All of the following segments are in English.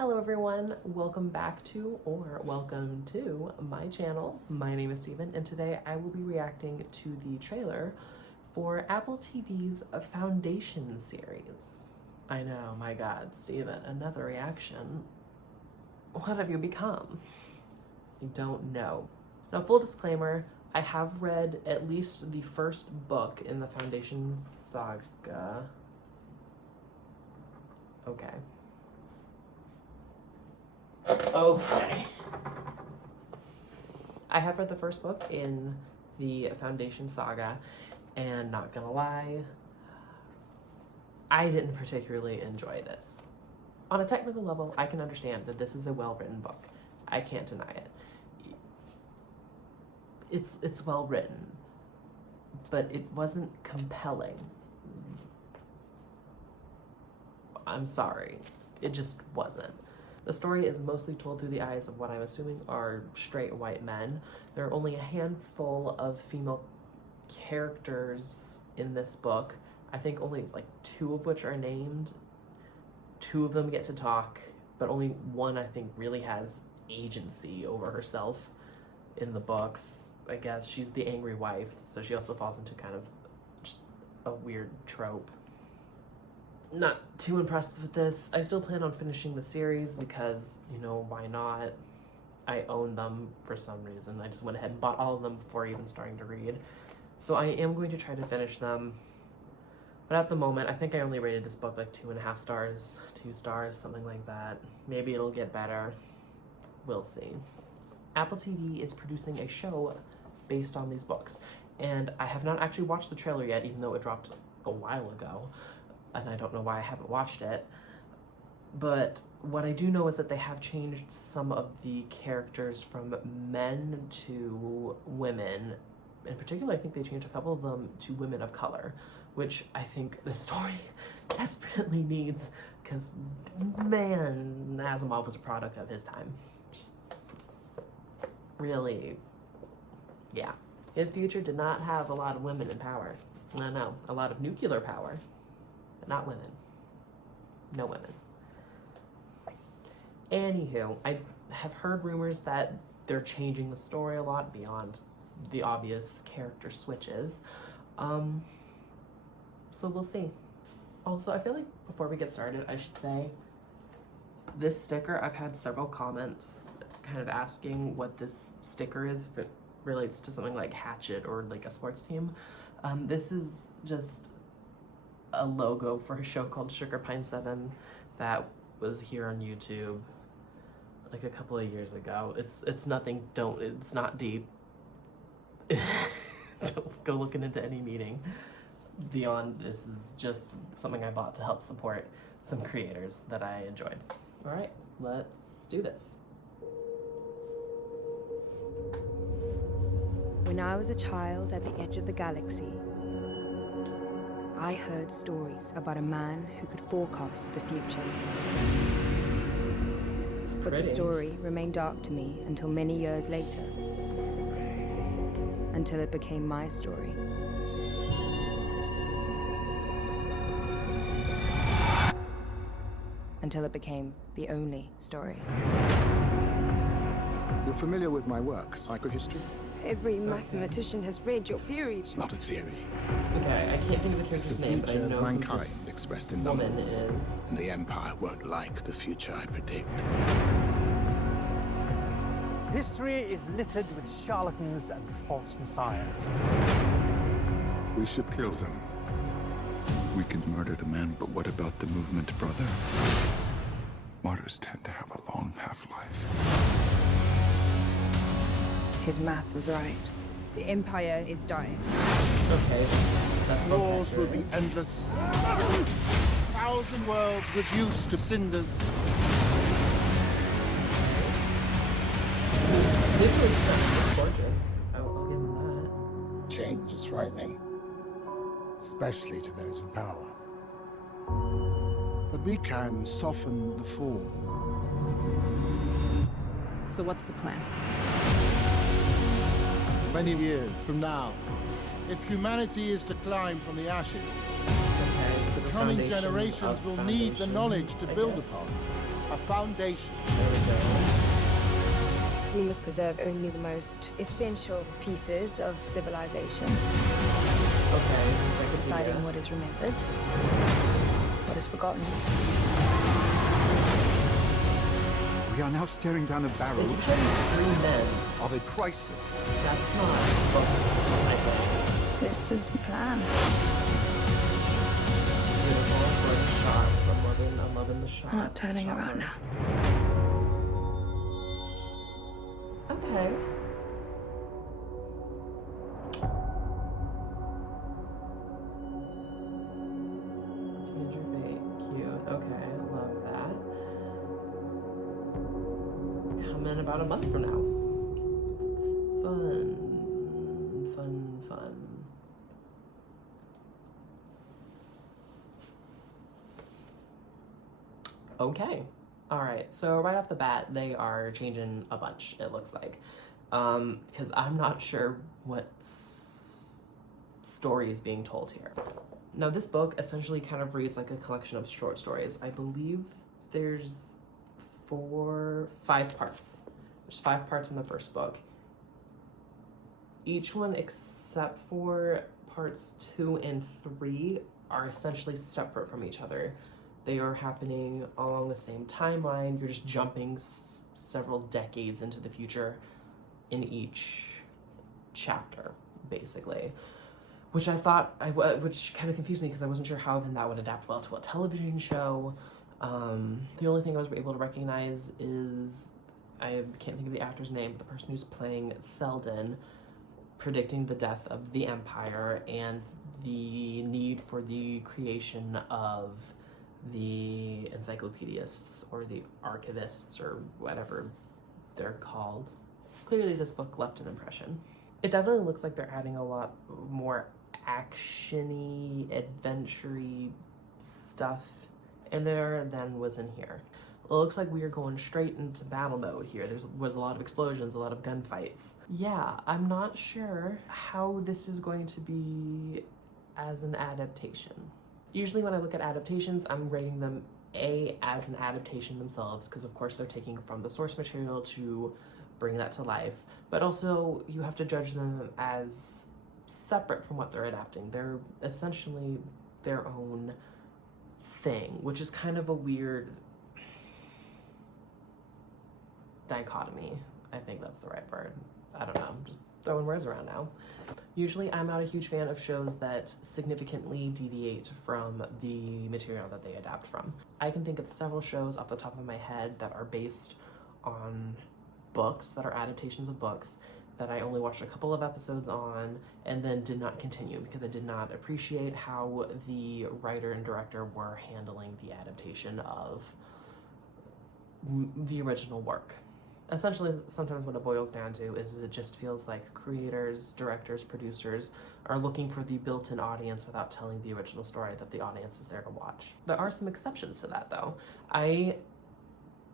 Hello everyone, welcome to my channel. My name is Steven and today I will be reacting to the trailer for Apple TV's Foundation series. I know, my god, Steven, another reaction. What have you become? I don't know. Now, full disclaimer, I have read at least the first book in the Foundation saga. Okay. I have read the first book in the Foundation saga, and not gonna lie, I didn't particularly enjoy this. On a technical level, I can understand that this is a well-written book. I can't deny it. It's well written, but it wasn't compelling. I'm sorry, it just wasn't. The story is mostly told through the eyes of what I'm assuming are straight white men. There are only a handful of female characters in this book. I think only like 2 of which are named. 2 of them get to talk, but only one I think really has agency over herself in the books. I guess she's the angry wife, so she also falls into kind of just a weird trope. Not too impressed with this. I still plan on finishing the series because, you know, why not? I own them for some reason. I just went ahead and bought all of them before even starting to read. So I am going to try to finish them. But at the moment, I think I only rated this book like 2.5 stars, 2 stars, something like that. Maybe it'll get better. We'll see. Apple TV is producing a show based on these books. And I have not actually watched the trailer yet, even though it dropped a while ago. And I don't know why I haven't watched it. But what I do know is that they have changed some of the characters from men to women. In particular, I think they changed a couple of them to women of color, which I think the story desperately needs, because, man, Asimov was a product of his time. Just really, yeah. His future did not have a lot of women in power. No, a lot of nuclear power, but not women. No women. Anywho, I have heard rumors that they're changing the story a lot beyond the obvious character switches. So we'll see. Also, I feel like before we get started, I should say, this sticker, I've had several comments kind of asking what this sticker is, if it relates to something like Hatchet or like a sports team. This is just a logo for a show called Sugar Pine 7 that was here on YouTube like a couple of years ago. It's nothing, it's not deep. Don't go looking into any meaning beyond this. Is just something I bought to help support some creators that I enjoyed. All right, let's do this. When I was a child at the edge of the galaxy, I heard stories about a man who could forecast the future. But the story remained dark to me until many years later. Until it became my story. Until it became the only story. You're familiar with my work, psychohistory? Every mathematician has read your theory. It's not a theory. Okay, I can't think of the character's name, but I know who mankind this expressed in woman numbers. is. And the Empire won't like the future I predict. History is littered with charlatans and false messiahs. We should kill them. We can murder the man, but what about the movement, brother? Martyrs tend to have a long half-life. His math was right. The Empire is dying. Okay, that's Wars will be endless. 1,000 worlds reduced to cinders. Visually stunning. It's gorgeous. I'll give him that. Change is frightening, especially to those in power. But we can soften the fall. So what's the plan? Many years from now, if humanity is to climb from the ashes, Okay, the coming generations will need the knowledge to build upon. a foundation. There we go. We must preserve only the most essential pieces of civilization, Okay. deciding what is remembered, what is forgotten. We are now staring down a They barrel keep showing these three men. of a crisis. That's not book, I think. This is the plan. Beautiful, gorgeous shots. I'm loving the shots. I'm not turning Shot around work. now. Okay. Change your fate. Cute. Okay, love that. Come in about a month from now. Fun. Okay. Alright, so right off the bat, they are changing a bunch, it looks like. Because I'm not sure what story is being told here. Now, this book essentially kind of reads like a collection of short stories. I believe there's 5 parts. There's 5 parts in the first book. Each one except for parts 2 and 3 are essentially separate from each other. They are happening along the same timeline. You're just jumping several decades into the future in each chapter, basically. Which I thought, which kind of confused me because I wasn't sure how then that would adapt well to a television show. The only thing I was able to recognize is, I can't think of the actor's name, but the person who's playing Selden, predicting the death of the Empire and the need for the creation of the encyclopedists or the archivists or whatever they're called. Clearly this book left an impression. It definitely looks like they're adding a lot more action-y, adventure-y stuff in there than was in here. It looks like we are going straight into battle mode here. There was a lot of explosions, a lot of gunfights. Yeah, I'm not sure how this is going to be as an adaptation. Usually when I look at adaptations, I'm rating them A, as an adaptation themselves, because of course they're taking from the source material to bring that to life, but also you have to judge them as separate from what they're adapting. They're essentially their own thing, which is kind of a weird dichotomy. I think that's the right word. I don't know, I'm just throwing words around now. Usually I'm not a huge fan of shows that significantly deviate from the material that they adapt from. I can think of several shows off the top of my head that are based on books, that are adaptations of books, that I only watched a couple of episodes on and then did not continue because I did not appreciate how the writer and director were handling the adaptation of the original work. Essentially, sometimes what it boils down to is it just feels like creators, directors, producers are looking for the built-in audience without telling the original story that the audience is there to watch. There are some exceptions to that, though. I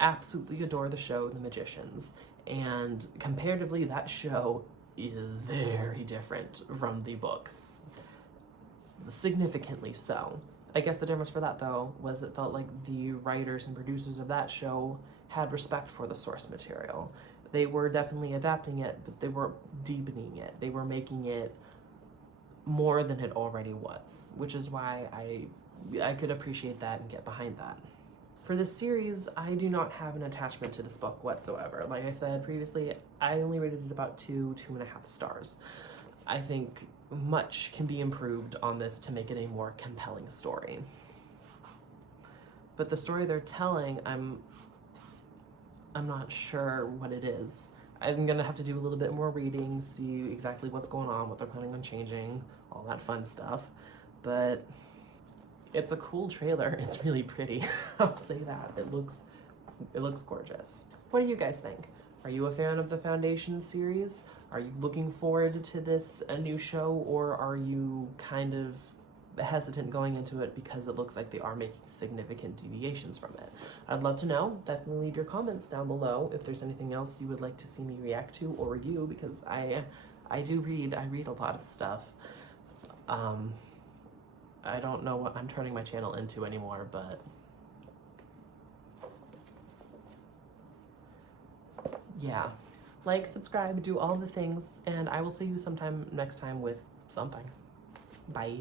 absolutely adore the show The Magicians, and comparatively, that show is very different from the books. Significantly so. I guess the difference for that, though, was it felt like the writers and producers of that show had respect for the source material. They were definitely adapting it, but they were deepening it. They were making it more than it already was, which is why I could appreciate that and get behind that. For this series, I do not have an attachment to this book whatsoever. Like I said previously, I only rated it about 2.5 stars. I think much can be improved on this to make it a more compelling story. But the story they're telling, I'm not sure what it is. I'm gonna have to do a little bit more reading, see exactly what's going on, what they're planning on changing, all that fun stuff. But it's a cool trailer. It's really pretty. I'll say that. It looks gorgeous. What do you guys think? Are you a fan of the Foundation series? Are you looking forward to this, a new show, or are you kind of hesitant going into it because it looks like they are making significant deviations from it? I'd love to know. Definitely leave your comments down below if there's anything else you would like to see me react to or review, because I read a lot of stuff. I don't know what I'm turning my channel into anymore, but yeah. Like, subscribe, do all the things, and I will see you sometime next time with something. Bye.